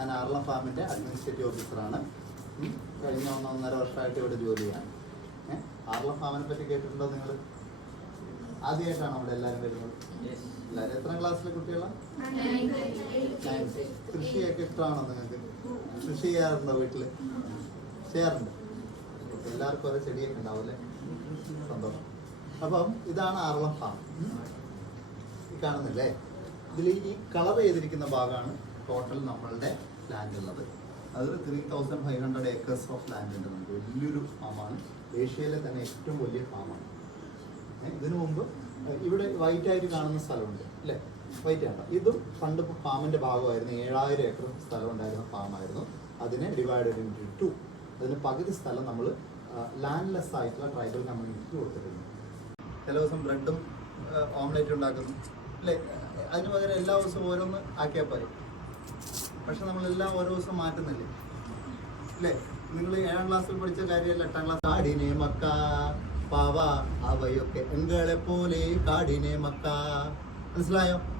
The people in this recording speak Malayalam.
ഞാൻ ആർളം ഫാമിൻ്റെ അഡ്മിനിസ്ട്രേറ്റീവ് ഓഫീസറാണ്. കഴിഞ്ഞ 1.5 വർഷമായിട്ട് ഇവിടെ ജോലി ചെയ്യാണ്. ആർളം ഫാമിനെ പറ്റി കേട്ടിട്ടുണ്ടോ നിങ്ങൾ? ആദ്യമായിട്ടാണ് അവിടെ എല്ലാവരും വരുന്നത്? എല്ലാവരും എത്ര ക്ലാസ്സിലെ കുട്ടികളാണ്? 9th. കൃഷിയൊക്കെ ഇഷ്ടമാണോ നിങ്ങൾക്ക്? കൃഷി ചെയ്യാറുണ്ടോ വീട്ടിൽ? ചെയ്യാറുണ്ട്. എല്ലാവർക്കും ഓരോ ചെടിയൊക്കെ ഉണ്ടാവും അല്ലേ? സന്തോഷം. അപ്പം ഇതാണ് ആർളം ഫാം. കാണുന്നില്ലേ? ഇതിൽ ഈ കളർ ചെയ്തിരിക്കുന്ന ഭാഗമാണ് ടോട്ടൽ നമ്മളുടെ ലാൻഡ് ഉള്ളത്. അതിൽ 3500 ഏക്കേഴ്സ് ഓഫ് ലാൻഡ് ഉണ്ട്. നമുക്ക് വലിയൊരു ഫാമാണ്. ഏഷ്യയിലെ തന്നെ ഏറ്റവും വലിയ ഫാമാണ്. ഇതിനു മുമ്പ് ഇവിടെ വൈറ്റ് ആയിട്ട് കാണുന്ന സ്ഥലമുണ്ട് അല്ലേ? വൈറ്റ് ആണ്. ഇതും പണ്ട് ഫാമിൻ്റെ ഭാഗമായിരുന്നു. 7000 ഏക്കർ സ്ഥലം ഉണ്ടായിരുന്ന ഫാമായിരുന്നു. അതിനെ ഡിവൈഡഡ് ഇൻടു 2. അതിന് പകുതി സ്ഥലം നമ്മൾ ലാൻഡ്ലെസ് ആയിട്ടുള്ള ട്രൈബൽ കമ്മ്യൂണിറ്റിക്ക് കൊടുത്തിട്ടുണ്ട്. ചില ദിവസം ബ്രെഡും ഓംലെറ്റ് ഉണ്ടാക്കുന്നു അല്ലേ? അതിന് പകരം എല്ലാ ദിവസവും ഓരോന്ന് ആക്കിയാൽ പോരെ. പക്ഷെ നമ്മളെല്ലാം ഓരോ ദിവസം മാറ്റുന്നില്ലേ അല്ലേ? നിങ്ങൾ 7ാം ക്ലാസ്സിൽ പഠിച്ച കാര്യമല്ല 8ാം ക്ലാസ്. കാടിനെ മക്ക പാവ അവയൊക്കെ എങ്കളെ പോലെ കാടിനെ മക്ക. മനസ്സിലായോ?